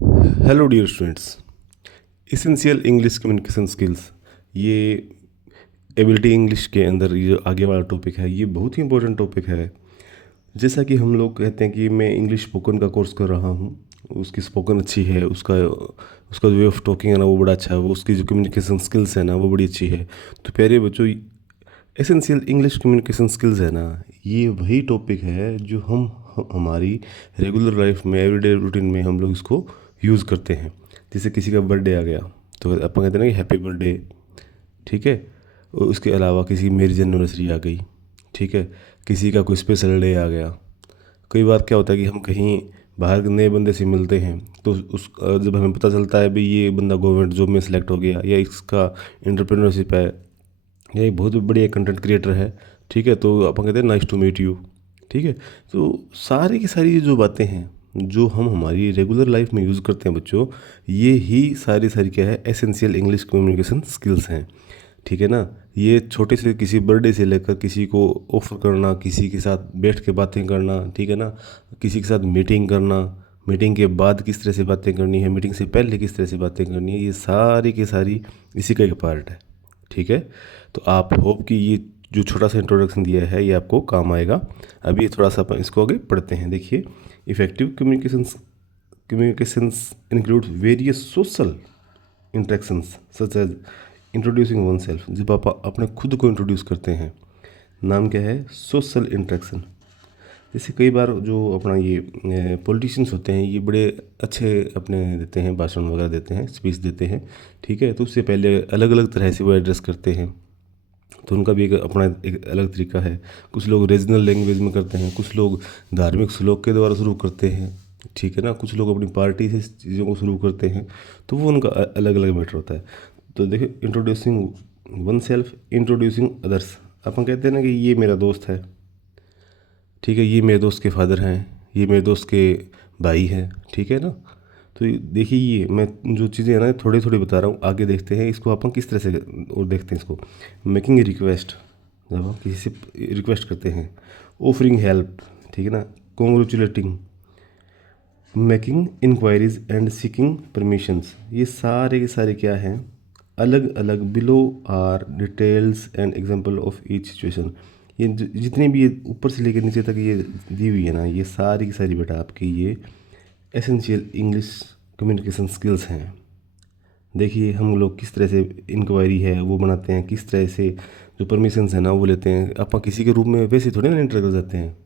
Hello dear students. Essential English communication skills, ये ability English के अंदर ये जो आगे वाला टॉपिक है, ये बहुत ही इंपॉर्टेंट टॉपिक है। जैसा कि हम लोग कहते हैं कि मैं इंग्लिश स्पोकन का कोर्स कर रहा हूँ, उसकी स्पोकन अच्छी है, उसका उसका वे ऑफ टॉकिंग है ना वो बड़ा अच्छा है, वो उसकी जो कम्युनिकेशन स्किल्स है ना वो बड़ी अच्छी है। तो प्यारे बच्चों, एसेंशियल इंग्लिश कम्युनिकेशन स्किल्स है ना, ये वही टॉपिक है जो हमारी रेगुलर लाइफ में, एवरीडे रूटीन में हम लोग इसको यूज़ करते हैं। जैसे किसी का बर्थडे आ गया तो अपन कहते हैं ना कि हैप्पी बर्थडे, ठीक है। और उसके अलावा किसी की मैरिज एनिवर्सरी आ गई, ठीक है। किसी का कोई स्पेशल डे आ गया। कई बार क्या होता है कि हम कहीं बाहर के नए बंदे से मिलते हैं, तो जब हमें पता चलता है भाई ये बंदा गवर्नमेंट जॉब में सेलेक्ट हो गया, या इसका एंटरप्रेन्योरशिप है, या एक बहुत बढ़िया कंटेंट क्रिएटर है, ठीक है, तो अपन कहते हैं नाइस टू मीट यू, ठीक है। तो सारी की सारी ये जो बातें हैं जो हम हमारी रेगुलर लाइफ में यूज़ करते हैं बच्चों, ये ही सारी सारी क्या है, एसेंशियल इंग्लिश कम्युनिकेशन स्किल्स हैं, ठीक है ना। ये छोटे से किसी बर्थडे से लेकर किसी को ऑफर करना, किसी के साथ बैठ के बातें करना, ठीक है ना, किसी के साथ मीटिंग करना, मीटिंग के बाद किस तरह से बातें करनी है, मीटिंग से पहले किस तरह से बातें करनी है, ये सारी की सारी इसी का एक पार्ट है, ठीक है। तो आप होप कि ये जो छोटा सा इंट्रोडक्शन दिया है ये आपको काम आएगा। अभी थोड़ा सा अपन इसको आगे पढ़ते हैं। देखिए, effective communications include various social interactions such as introducing oneself. जब आप अपने खुद को इंट्रोड्यूस करते हैं, नाम क्या है, सोशल इंटरेक्शन। जैसे कई बार जो अपना ये पॉलिटिशियंस होते हैं, ये बड़े अच्छे अपने देते हैं, भाषण वगैरह देते हैं, स्पीच देते हैं, ठीक है। तो उससे पहले अलग अलग तरह से वो एड्रेस करते हैं, तो उनका भी एक अपना एक अलग तरीका है। कुछ लोग रीजनल लैंग्वेज में करते हैं, कुछ लोग धार्मिक श्लोक के द्वारा शुरू करते हैं, ठीक है ना, कुछ लोग अपनी पार्टी से चीज़ों को शुरू करते हैं, तो वो उनका अलग अलग मैटर होता है। तो देखिए, introducing oneself, introducing others. अपन कहते हैं ना कि ये मेरा दोस्त है, ठीक है, ये मेरे दोस्त के फादर हैं, ये मेरे दोस्त के भाई हैं, ठीक है ना। तो देखिए, ये मैं जो चीज़ें हैं ना थोड़ी थोड़ी बता रहा हूँ, आगे देखते हैं इसको अपन किस तरह से और देखते हैं इसको। मेकिंग ए रिक्वेस्ट, जब हम किसी से रिक्वेस्ट करते हैं। ऑफरिंग हेल्प, ठीक है ना। Congratulating, making inquiries and seeking permissions, ये सारे के सारे क्या हैं, अलग अलग below are details and example of each situation. ये जितने भी ये ऊपर से लेकर नीचे तक ये दी हुई है ना, ये सारी की सारी बेटा आपकी ये एसेंशियल इंग्लिश कम्युनिकेशन स्किल्स हैं। देखिए, हम लोग किस तरह से इंक्वायरी है वो बनाते हैं, किस तरह से जो परमिशंस है ना वो लेते हैं। आप किसी के रूम में वैसे थोड़ी ना एंटर कर जाते हैं।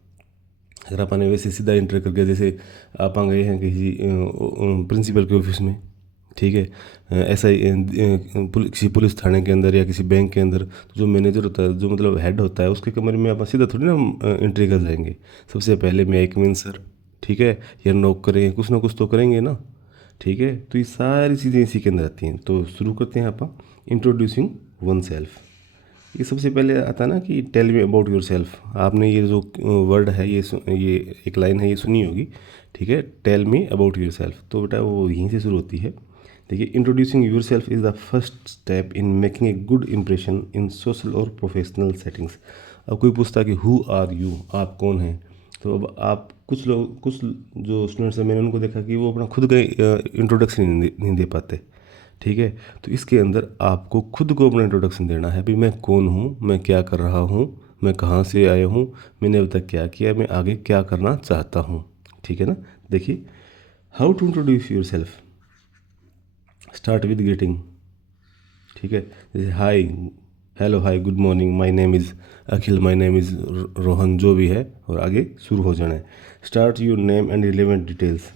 अगर अपन ने वैसे सीधा एंटर करके, जैसे आप गए हैं किसी प्रिंसिपल के ऑफिस में, ठीक है, ऐसा ही किसी पुलिस थाने के अंदर या किसी बैंक के अंदर, तो जो मैनेजर होता है, जो मतलब हेड होता है, उसके कमरे में आप सीधा थोड़ी ना एंट्री कर जाएंगे। सबसे पहले मैं एक मीन सर, ठीक है, या नॉक करें, कुछ ना कुछ तो करेंगे ना, ठीक है। तो ये सारी चीज़ें इसी के अंदर आती हैं। तो शुरू करते हैं अपन, इंट्रोड्यूसिंग वन सेल्फ। ये सबसे पहले आता है ना कि tell me about yourself. आपने ये जो वर्ड है, ये एक लाइन है, ये सुनी होगी, ठीक है, tell me about yourself. तो बेटा वो यहीं से शुरू होती है। देखिए, introducing yourself is the first step in making a good impression in social और प्रोफेशनल सेटिंग्स। अब कोई पूछता है कि हु आर यू, आप कौन हैं, तो अब आप कुछ जो स्टूडेंट्स हैं, मैंने उनको देखा कि वो अपना खुद का इंट्रोडक्शन नहीं दे पाते, ठीक है। तो इसके अंदर आपको खुद को अपना इंट्रोडक्शन देना है, भी मैं कौन हूँ, मैं क्या कर रहा हूँ, मैं कहाँ से आया हूँ, मैंने अब तक क्या किया, मैं आगे क्या करना चाहता हूँ, ठीक है ना। देखिए, how to introduce yourself, start with greeting, ठीक है। जैसे hi, hello, hi, good morning, my name is Akhil, my name is Rohan, जो भी है, और आगे शुरू हो जाना है। Start your name and relevant details.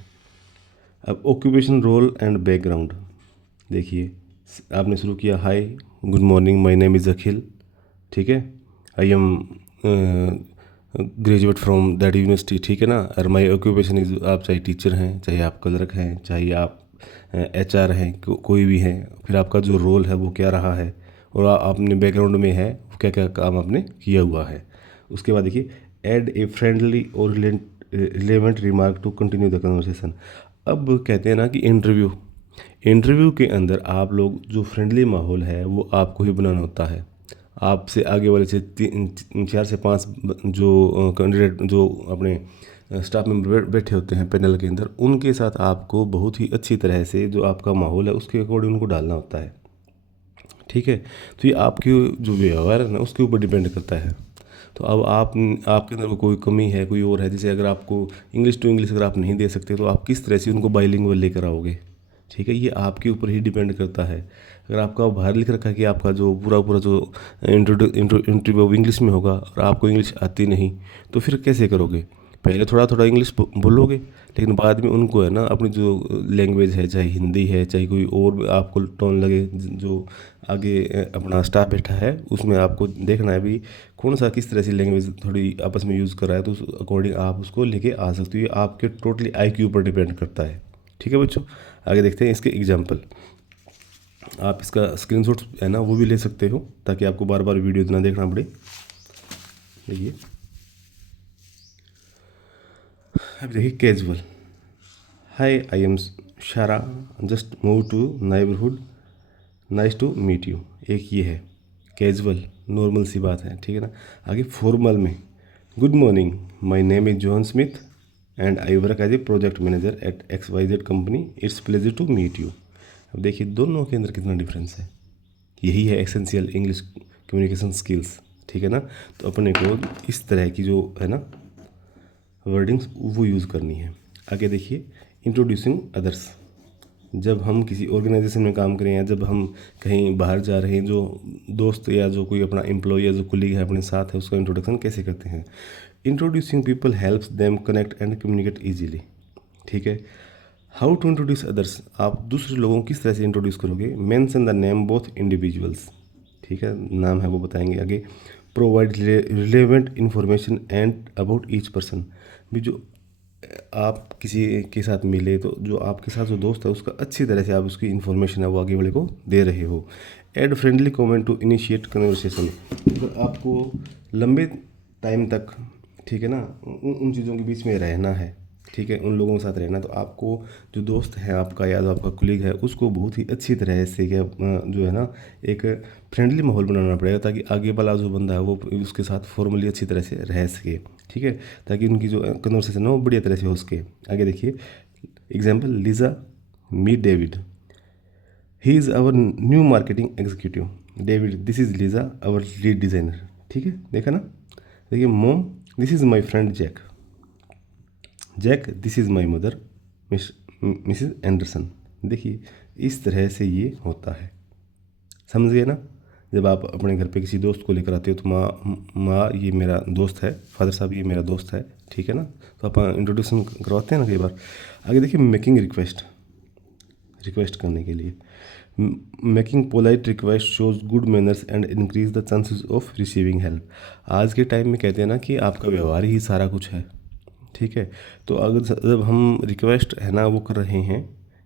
अब ऑक्यूपेशन, रोल एंड बैकग्राउंड। देखिए, आपने शुरू किया, hi, good morning, my name is Akhil, ठीक है, I am graduate from that university, ठीक है ना। और माय ऑक्यूपेशन इज़, आप चाहे टीचर हैं, चाहे आप क्लर्क हैं, चाहे आप एचआर हैं, कोई भी हैं, फिर आपका जो रोल है वो क्या रहा है, और आपने बैकग्राउंड में है क्या क्या काम आपने किया हुआ है। उसके बाद देखिए, ऐड ए फ्रेंडली और relevant remark to continue the conversation. अब कहते हैं ना कि इंटरव्यू के अंदर आप लोग जो फ्रेंडली माहौल है वो आपको ही बनाना होता है। आपसे आगे वाले से 4 से 5 जो कैंडिडेट, जो अपने स्टाफ मेंबर बैठे होते हैं पैनल के अंदर, उनके साथ आपको बहुत ही अच्छी तरह से जो आपका माहौल है उसके अकॉर्डिंग उनको डालना होता है। ठीक है, तो ये आपकी जो व्यवहार है ना उसके ऊपर डिपेंड करता है। तो अब आपके अंदर कोई कमी है, कोई और है, जैसे अगर आपको इंग्लिश टू इंग्लिश अगर आप नहीं दे सकते तो आप किस तरह से उनको बाइलिंगुअल लेकर आओगे। ठीक है, ये आपके ऊपर ही डिपेंड करता है। अगर आपका बाहर लिख रखा है कि आपका जो पूरा पूरा जो इंटरव्यू इंग्लिश में होगा और आपको इंग्लिश आती नहीं, तो फिर कैसे करोगे। पहले थोड़ा थोड़ा इंग्लिश बोलोगे, लेकिन बाद में उनको है ना अपनी जो लैंग्वेज है, चाहे हिंदी है चाहे कोई और आपको टोन लगे, जो आगे अपना स्टाफ बैठा है उसमें आपको देखना है भी कौन सा किस तरह से लैंग्वेज थोड़ी आपस में यूज़ कर रहा है, तो उस अकॉर्डिंग आप उसको लेके आ सकते हो। ये आपके टोटली IQ ऊपर डिपेंड करता है। ठीक है बच्चों, आगे देखते हैं इसके एग्जाम्पल। आप इसका स्क्रीनशॉट है ना वो भी ले सकते हो ताकि आपको बार बार वीडियो ना देखना पड़े। देखिए, अब देखिए casual. Hi, I am Sarah, just move to neighbourhood, nice to meet you. एक ये है कैजुअल, नॉर्मल सी बात है। ठीक है ना। आगे फॉर्मल में, good morning, my name is John Smith and I work as a project manager at XYZ company, it's pleasure to meet you. अब देखिए दोनों के अंदर कितना डिफरेंस है। यही है एसेंशियल इंग्लिश कम्युनिकेशन स्किल्स। ठीक है ना। तो अपने को इस तरह की जो है ना वर्डिंग्स वो यूज़ करनी है। आगे देखिए, इंट्रोड्यूसिंग अदर्स। जब हम किसी ऑर्गेनाइजेशन में काम करें या जब हम कहीं बाहर जा रहे हैं, जो दोस्त या जो कोई अपना एम्प्लॉय या जो कुलीग है अपने साथ है, उसका इंट्रोडक्शन कैसे करते हैं। Introducing people helps them connect and communicate easily. ठीक है। हाउ टू इंट्रोड्यूस अदर्स, आप दूसरे लोगों को किस तरह से इंट्रोड्यूस करोगे। Mention the name both individuals. ठीक है, नाम है वो बताएंगे आगे। Provide relevant information and about each person, भी जो आप किसी के साथ मिले तो जो आपके साथ जो दोस्त है उसका अच्छी तरह से आप उसकी इन्फॉर्मेशन है वो आगे वाले को दे रहे हो। Add friendly comment to initiate conversation, अगर आपको लंबे टाइम तक, ठीक है ना, उन चीज़ों के बीच में रहना है, ठीक है, उन लोगों के साथ रहना, तो आपको जो दोस्त है आपका या जो आपका कुलीग है उसको बहुत ही अच्छी तरह से क्या जो है ना एक फ्रेंडली माहौल बनाना पड़ेगा, ताकि आगे वाला जो बंदा है वो उसके साथ फॉर्मली अच्छी तरह से रह सके। ठीक है, ताकि उनकी जो कन्वर्सेशन है वो बढ़िया तरह से हो सके। आगे देखिए example, Lisa meet David, he is our new marketing executive. David, this is Lisa our lead designer. ठीक है, देखा ना। देखिए mom, this is my friend Jack. Jack, this is my mother Mrs Anderson. देखिए इस तरह से ये होता है, समझ गए ना। जब आप अपने घर पे किसी दोस्त को लेकर आते हो तो माँ ये मेरा दोस्त है, फादर साहब ये मेरा दोस्त है, ठीक है ना। तो आप इंट्रोडक्शन करवाते हैं ना कई बार। आगे देखिए मेकिंग रिक्वेस्ट, रिक्वेस्ट करने के लिए, making polite request shows good manners and increase the chances of receiving help. आज के टाइम में कहते हैं ना कि आपका व्यवहार ही सारा कुछ है। ठीक है, तो अगर जब हम रिक्वेस्ट है ना वो कर रहे हैं,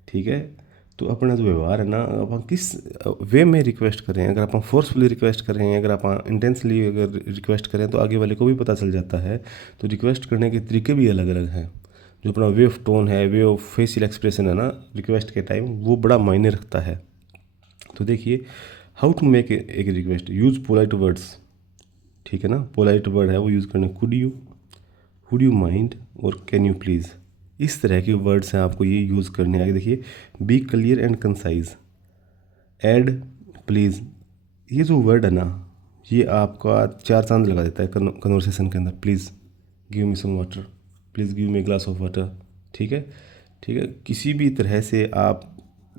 ठीक है, तो अपना जो व्यवहार है ना, आप किस वे में रिक्वेस्ट करें। अगर आप फोर्सफुली रिक्वेस्ट कर रहे हैं, अगर आप इंटेंसली अगर रिक्वेस्ट करें तो आगे वाले को भी पता चल जाता है। तो रिक्वेस्ट करने के तरीके भी अलग अलग हैं। जो अपना वे ऑफ टोन है, वे ऑफ फेशियल एक्सप्रेशन है ना रिक्वेस्ट के टाइम, वो बड़ा मायने रखता है। तो देखिए, हाउ टू मेक एक रिक्वेस्ट, यूज़ पोलाइट वर्ड्स। ठीक है ना, पोलाइट वर्ड है वो यूज़ करने, could you, would you mind और कैन यू प्लीज़। इस तरह के वर्ड्स हैं आपको ये यूज़ करने हैं। आगे देखिए, be clear and concise, add, please. ये जो वर्ड है ना ये आपका 4 चांद लगा देता है कन्वर्सेशन के अंदर। Please give me some water, please give me a glass of water. ठीक है, ठीक है, किसी भी तरह से आप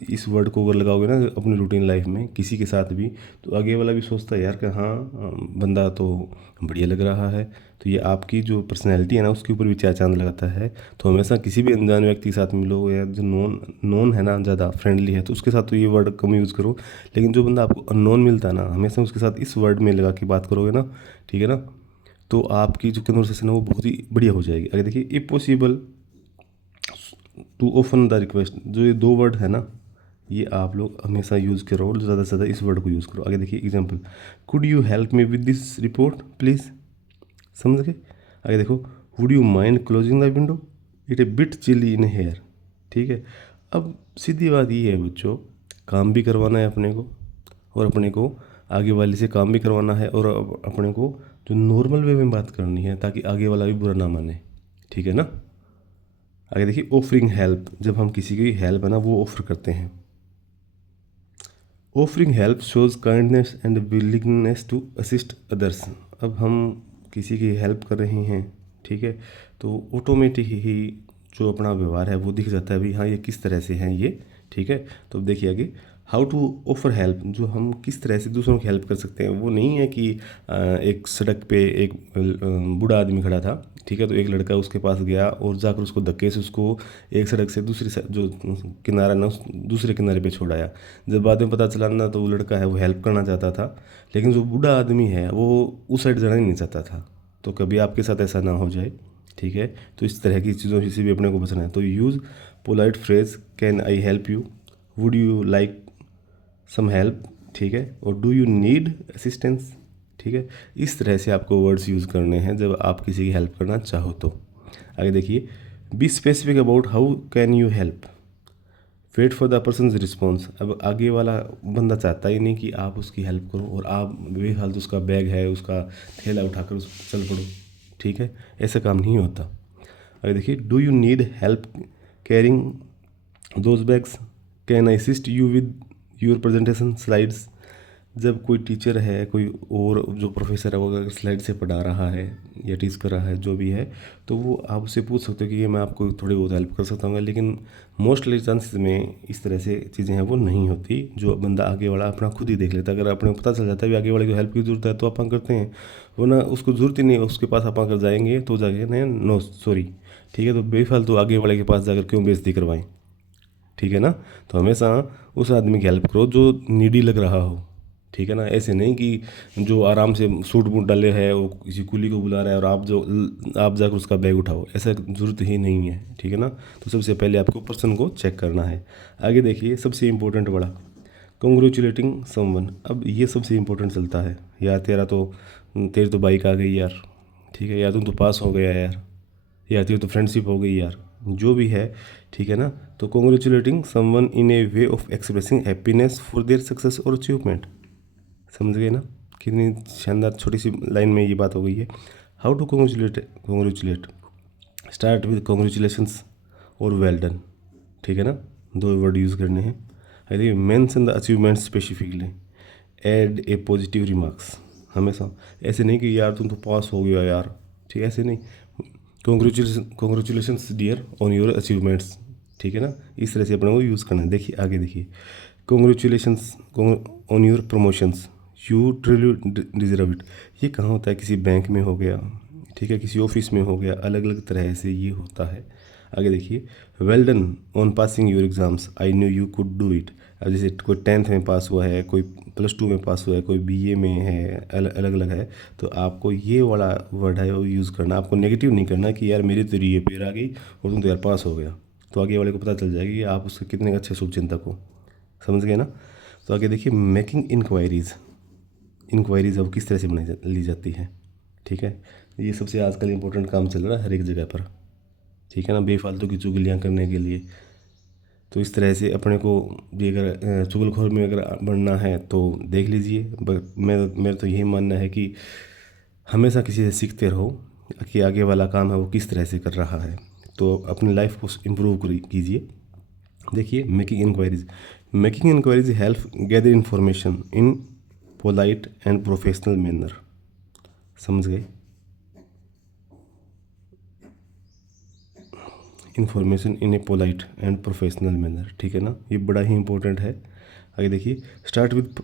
इस वर्ड को अगर लगाओगे ना अपनी रूटीन लाइफ में किसी के साथ भी, तो आगे वाला भी सोचता है यार कि हाँ बंदा तो बढ़िया लग रहा है। तो ये आपकी जो पर्सनैलिटी है ना उसके ऊपर भी 4 चांद लगाता है। तो हमेशा किसी भी अनजान व्यक्ति के साथ मिलो या जो नॉन है ना, ज़्यादा फ्रेंडली है, तो उसके साथ तो ये वर्ड कम यूज़ करो। लेकिन जो बंदा आपको अननोन मिलता है ना, हमेशा उसके साथ इस वर्ड में लगा के बात करोगे ना, ठीक है ना, तो आपकी जो कन्वर्सेशन है वो बहुत ही बढ़िया हो जाएगी। आगे देखिए, if possible to open the request. जो ये 2 वर्ड है ना ये आप लोग हमेशा यूज़ करो और ज़्यादा से ज़्यादा इस वर्ड को यूज़ करो। आगे देखिए example, could you help me with this report please. समझ गए। आगे देखो, would you mind closing the window, it a bit chilly in here. ठीक है, अब सीधी बात ये है बच्चों, काम भी करवाना है अपने को और अपने को आगे वाले से काम भी करवाना है और अपने को जो नॉर्मल वे में बात करनी है ताकि आगे वाला भी बुरा ना माने। ठीक है ना। आगे देखिए ऑफरिंग हेल्प, जब हम किसी की हेल्प है ना वो ऑफर करते हैं। Offering help shows kindness and willingness to assist others. अब हम किसी की हेल्प कर रहे हैं, ठीक है, तो ऑटोमेटिक ही जो अपना व्यवहार है वो दिख जाता है भी, हाँ ये किस तरह से हैं ये, ठीक है। तो अब देखिए आगे, हाउ टू ऑफर हेल्प, जो हम किस तरह से दूसरों की हेल्प कर सकते हैं। वो नहीं है कि एक सड़क पे एक बूढ़ा आदमी खड़ा था, ठीक है, तो एक लड़का उसके पास गया और जाकर उसको धक्के से उसको एक सड़क से दूसरी जो किनारा ना उस दूसरे किनारे पे छोड़ाया। जब बाद में पता चला ना तो वो लड़का है वो हेल्प करना चाहता था, लेकिन जो बूढ़ा आदमी है वो उस साइड जाना ही नहीं चाहता था। तो कभी आपके साथ ऐसा ना हो जाए, ठीक है। तो इस तरह की चीज़ों से भी अपने को बचना है। तो use polite phrase, can I help you, would you like some help, ठीक है, और डू यू नीड असिस्टेंस, ठीक है। इस तरह से आपको वर्ड्स यूज़ करने हैं जब आप किसी की हेल्प करना चाहो तो। आगे देखिए, be specific about how can you help, wait for the person's response. अब आगे वाला बंदा चाहता ही नहीं कि आप उसकी हेल्प करो और आप बेहाल उसका बैग है उसका थैला उठाकर उस चल पड़ो, ठीक है, ऐसा काम नहीं होता। आगे देखिए, do you need help carrying those bags, can I assist you with your presentation slides. जब कोई टीचर है, कोई और जो प्रोफेसर है वो अगर स्लाइड से पढ़ा रहा है या टीच कर रहा है जो भी है, तो वो आप उससे पूछ सकते हो कि ये मैं आपको थोड़ी बहुत हेल्प कर सकता हूँ, लेकिन मोस्टली चांसेस में इस तरह से चीज़ें हैं वो नहीं होती। जो बंदा आगे वाला अपना खुद ही देख लेता है। अगर अपने को पता चल जाता है भी आगे वाले को हेल्प की ज़रूरत है तो अपन करते हैं, वरना उसको ज़रूरत ही नहीं है, उसके पास अपन अगर जाएंगे तो जाके नहीं नो सॉरी, ठीक है, तो बेफालतू आगे वाले के पास जाकर क्यों बेइज्जती करवाएं, ठीक है ना। तो हमेशा उस आदमी की हेल्प करो जो नीडी लग रहा हो, ठीक है ना। ऐसे नहीं कि जो आराम से सूट बूट डाले है वो किसी कुली को बुला रहा है और आप जाकर उसका बैग उठाओ, ऐसा ज़रूरत ही नहीं है, ठीक है ना। तो सबसे पहले आपको पर्सन को चेक करना है। आगे देखिए, सबसे इम्पोर्टेंट वाला, कॉन्ग्रेचुलेटिंग समवन। अब ये सबसे इम्पोर्टेंट चलता है, यार तेरी तो बाइक आ गई यार, ठीक है, यार तुम तो पास हो गया यार, या तेरी तो फ्रेंडशिप हो गई यार, जो भी है, ठीक है ना। तो congratulating someone in A way of expressing happiness for their success और अचीवमेंट। समझ गए ना, कितनी शानदार छोटी सी लाइन में ये बात हो गई है। How to congratulate, start with congratulations और वेल डन, ठीक है ना, दो वर्ड यूज़ करने हैं। यदि mention the achievement specifically, add a positive remarks. हमेशा ऐसे नहीं कि यार तुम तो पास हो गया यार, ठीक है, ऐसे नहीं। Congratulations dear on your achievements, ठीक है ना, इस तरह से अपने को यूज़ करना है। देखिए आगे देखिए, congratulations on your promotions, you truly deserve it. ये कहाँ होता है, किसी बैंक में हो गया, ठीक है, किसी ऑफिस में हो गया, अलग अलग तरह से ये होता है। आगे देखिए, well done on passing your exams, I knew you could do it. अब जैसे कोई 10th में पास हुआ है, कोई +2 में पास हुआ है, कोई BA में है, अलग अलग है, तो आपको ये वाला वर्ड है वो यूज़ करना। आपको नेगेटिव नहीं करना कि यार मेरी तो ये पेड़ आ गई और तुम तो यार पास हो गया, तो आगे वाले को पता चल जाएगा कि आप उसके कितने अच्छे शुभचिंतक हो। समझ गए ना। तो आगे देखिए, मेकिंग इंक्वायरीज़। इंक्वायरीज़ अब किस तरह से ली जाती है, ठीक है, ये सबसे आजकल इम्पोर्टेंट काम चल रहा है हर एक जगह पर, ठीक है ना, बेफालतू की चुगलियाँ करने के लिए। तो इस तरह से अपने को भी अगर चुगलखोर में अगर बनना है तो देख लीजिए। मेरा तो यही मानना है कि हमेशा किसी से सीखते रहो कि आगे वाला काम है वो किस तरह से कर रहा है, तो अपनी लाइफ को इम्प्रूव कीजिए। देखिए, making inquiries help gather information in polite and professional manner. समझ गए, information in a polite and professional manner, ठीक है ना, ये बड़ा ही इंपॉर्टेंट है। आगे देखिए, start with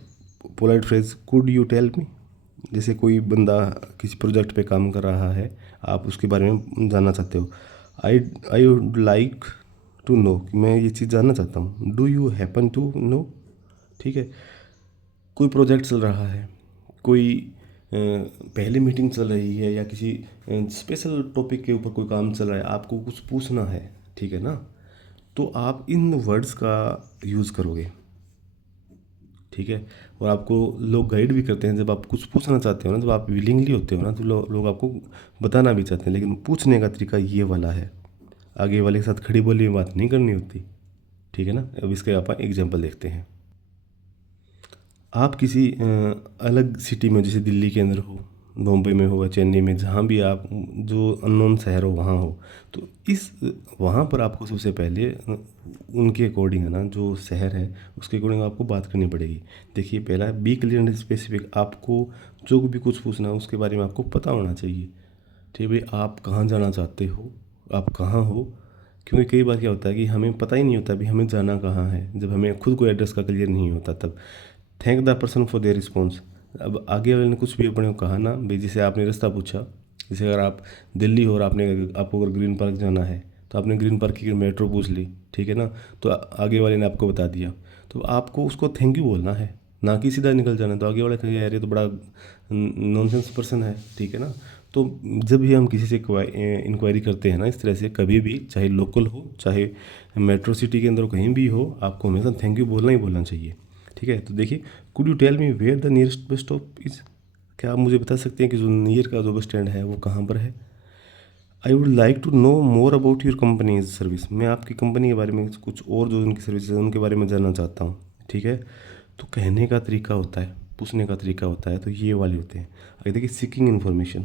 polite phrase, could you tell me. जैसे कोई बंदा किसी प्रोजेक्ट पे काम कर रहा है, आप उसके बारे में जानना चाहते हो, I I would like to know, मैं ये चीज़ जानना चाहता हूँ, do you happen to know, ठीक है। कोई प्रोजेक्ट चल रहा है, कोई पहली मीटिंग चल रही है या किसी स्पेशल टॉपिक के ऊपर कोई काम चल रहा है, आपको कुछ पूछना है, ठीक है ना, तो आप इन वर्ड्स का यूज़ करोगे, ठीक है। और आपको लोग गाइड भी करते हैं, जब आप कुछ पूछना चाहते हो ना, जब आप विलिंगली होते हो ना, तो लोग आपको बताना भी चाहते हैं, लेकिन पूछने का तरीका ये वाला है, आगे वाले के साथ खड़ी बोली में बात नहीं करनी होती, ठीक है ना। अब इसके आप एग्जाम्पल देखते हैं। आप किसी अलग सिटी में, जैसे दिल्ली के अंदर हो, बॉम्बे में हो या चेन्नई में, जहाँ भी आप जो अननोन शहर हो वहाँ हो, तो इस वहाँ पर आपको सबसे पहले उनके अकॉर्डिंग है ना, जो शहर है उसके अकॉर्डिंग आपको बात करनी पड़ेगी। देखिए पहला है बी क्लियर एंड स्पेसिफिक। आपको जो भी कुछ पूछना है उसके बारे में आपको पता होना चाहिए। ठीक है भाई, आप कहाँ जाना चाहते हो, आप कहाँ हो, क्योंकि कई बार क्या होता है कि हमें पता ही नहीं होता भी हमें जाना कहाँ है, जब हमें खुद को एड्रेस का क्लियर नहीं होता तब। Thank the person for there response. अब आगे वाले ने कुछ भी अपने को कहा ना भाई, जैसे आपने रास्ता पूछा, जैसे अगर आप दिल्ली हो और आपको अगर ग्रीन पार्क जाना है तो आपने ग्रीन पार्क की मेट्रो पूछ ली, ठीक है ना, तो आगे वाले ने आपको बता दिया, तो आपको उसको थैंक यू बोलना है, ना कि सीधा निकल जाना। तो आगे वाला कहेगा यार ये तो बड़ा नॉनसेंस पर्सन है, ठीक है ना। तो जब भी हम किसी से इंक्वायरी करते हैं ना इस तरह से, कभी भी चाहे लोकल हो चाहे मेट्रो सिटी के अंदर हो, कहीं भी हो, आपको हमेशा थैंक यू बोलना ही बोलना चाहिए। ठीक है, तो देखिए could you tell me where the nearest bus stop is. क्या आप मुझे बता सकते हैं कि जो नियर का जो बस स्टैंड है वो कहाँ पर है। I would like to know more about your company's service. मैं आपकी कंपनी के बारे में कुछ और जो उनकी सर्विस है उनके बारे में जानना चाहता हूँ। ठीक है, तो कहने का तरीका होता है, पूछने का तरीका होता है, तो ये वाले होते हैं। अगर देखिए seeking information,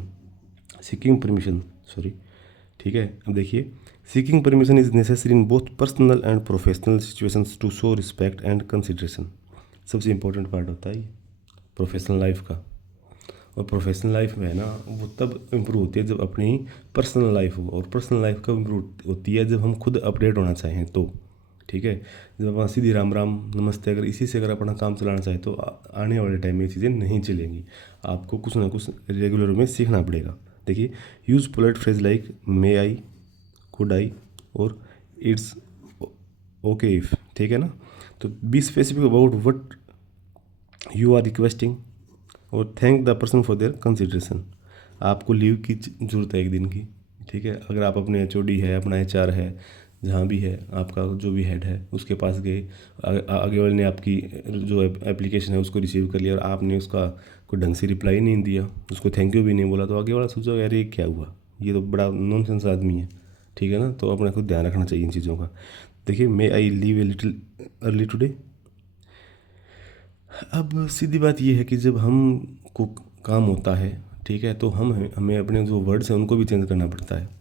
seeking permission, sorry. ठीक है, अब देखिए seeking permission is necessary in both personal and professional situations to show respect and consideration. सबसे इंपॉर्टेंट पार्ट होता है ये प्रोफेशनल लाइफ का। और प्रोफेशनल लाइफ में है ना वो तब इम्प्रूव होती है जब अपनी पर्सनल लाइफ हो, और पर्सनल लाइफ कब इम्प्रूव होती है जब हम खुद अपडेट होना चाहें तो। ठीक है, जब आप सीधी राम राम नमस्ते अगर इसी से अगर अपना काम चलाना चाहें तो आने वाले टाइम में ये चीज़ें नहीं चलेंगी। आपको कुछ ना कुछ रेगुलर में सीखना पड़ेगा। देखिए use polite phrase like may I, could I और इट्स ओके इफ़। ठीक है ना, तो be specific about what you are requesting और thank the person for their consideration. आपको लीव की ज़रूरत है एक दिन की। ठीक है, अगर आप अपने एचओडी है, अपना एचआर है, जहाँ भी है आपका जो भी हेड है उसके पास गए, आगे वाले ने आपकी जो एप्लीकेशन है उसको रिसीव कर लिया और आपने उसका कोई ढंग से रिप्लाई नहीं दिया, उसको थैंक यू भी नहीं बोला, तो आगे वाला सोचो यार ये क्या हुआ, ये तो बड़ा नॉनसेंस आदमी है। ठीक है ना, तो अपने को ध्यान रखना चाहिए इन चीज़ों का। देखिए may I leave a little early today. अब सीधी बात ये है कि जब हम को काम होता है, ठीक है, तो हमें अपने जो वर्ड्स हैं उनको भी चेंज करना पड़ता है।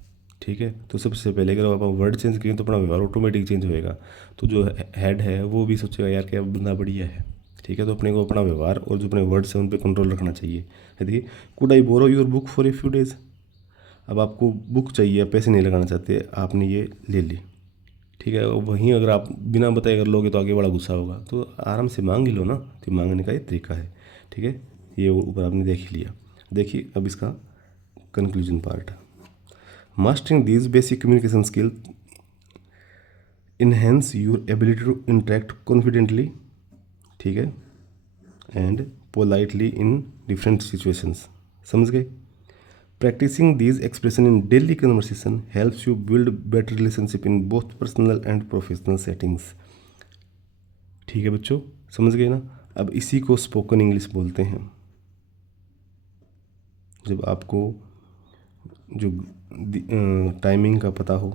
ठीक है, तो सबसे पहले अगर आप वर्ड चेंज करें तो अपना व्यवहार ऑटोमेटिक चेंज होएगा। तो जो हेड है वो भी सोचेगा यार क्या बंदा बढ़िया है। ठीक है, तो अपने को अपना व्यवहार और जो अपने वर्ड्स हैं उन पर कंट्रोल रखना चाहिए। देखिए could I borrow your book for a few days. अब आपको बुक चाहिए, पैसे नहीं लगाना चाहते, आपने ये ले ली। ठीक है, वहीं अगर आप बिना बताए अगर लोगे तो आगे बड़ा गुस्सा होगा, तो आराम से मांग ही लो ना, तो मांगने का ये तरीका है। ठीक है, ये ऊपर आपने देख ही लिया। देखिए अब इसका conclusion part. Mastering these basic communication skill enhance your ability to interact confidently, ठीक है, and politely in different situations. समझ गए। Practicing these expressions in daily conversation helps you build better relationship in both personal and professional settings। ठीक है बच्चों, समझ गए ना। अब इसी को स्पोकन इंग्लिश बोलते हैं। जब आपको जो टाइमिंग का पता हो,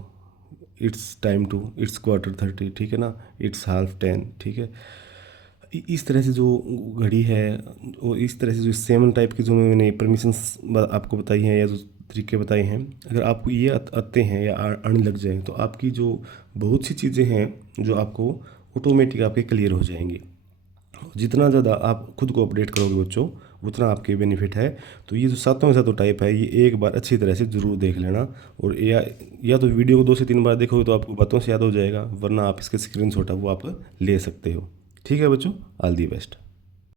इट्स टाइम टू, इट्स 9:30, ठीक है ना, इट्स 9:30, ठीक है, इस तरह से जो घड़ी है और इस तरह से जो सेवन टाइप की जो मैंने परमिशंस आपको बताई हैं या जो तरीके बताए हैं, अगर आपको ये आते हैं या आने लग जाए तो आपकी जो बहुत सी चीज़ें हैं जो आपको ऑटोमेटिक आपके क्लियर हो जाएंगी। जितना ज़्यादा आप खुद को अपडेट करोगे बच्चों उतना आपके बेनिफिट है। तो ये जो सातों के सातों टाइप है ये एक बार अच्छी तरह से ज़रूर देख लेना, और या तो वीडियो को 2 से 3 बार देखोगे तो आपको बातों से याद हो जाएगा, वरना आप इसके स्क्रीनशॉट है वो आप ले सकते हो। ठीक है बच्चों, ऑल दी बेस्ट।